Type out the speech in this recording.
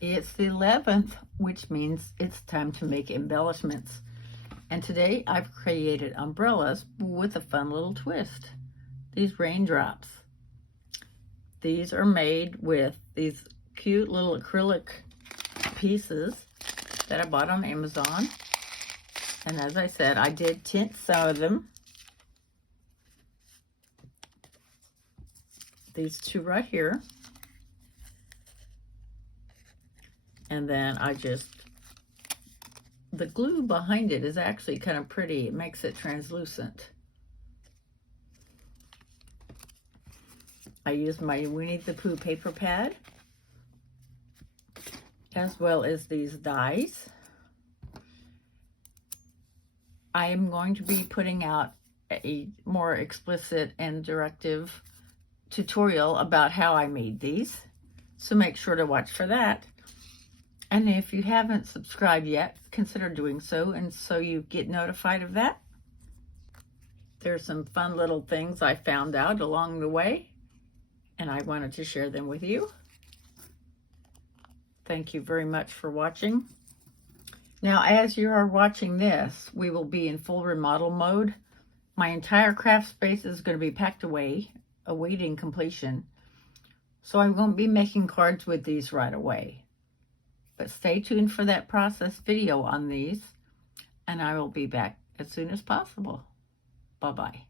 It's the 11th, which means it's time to make embellishments. And today I've created umbrellas with a fun little twist. These raindrops. These are made with these cute little acrylic pieces that I bought on Amazon. And as I said, I did tint some of them. These two right here. And then the glue behind it is actually kind of pretty. It makes it translucent. I used my Winnie the Pooh paper pad, as well as these dies. I am going to be putting out a more explicit and directive tutorial about how I made these, so make sure to watch for that. And if you haven't subscribed yet, consider doing so, and so you get notified of that. There's some fun little things I found out along the way, and I wanted to share them with you. Thank you very much for watching. Now, as you are watching this, we will be in full remodel mode. My entire craft space is going to be packed away, awaiting completion. So I won't be making cards with these right away. But stay tuned for that process video on these, and I will be back as soon as possible. Bye-bye.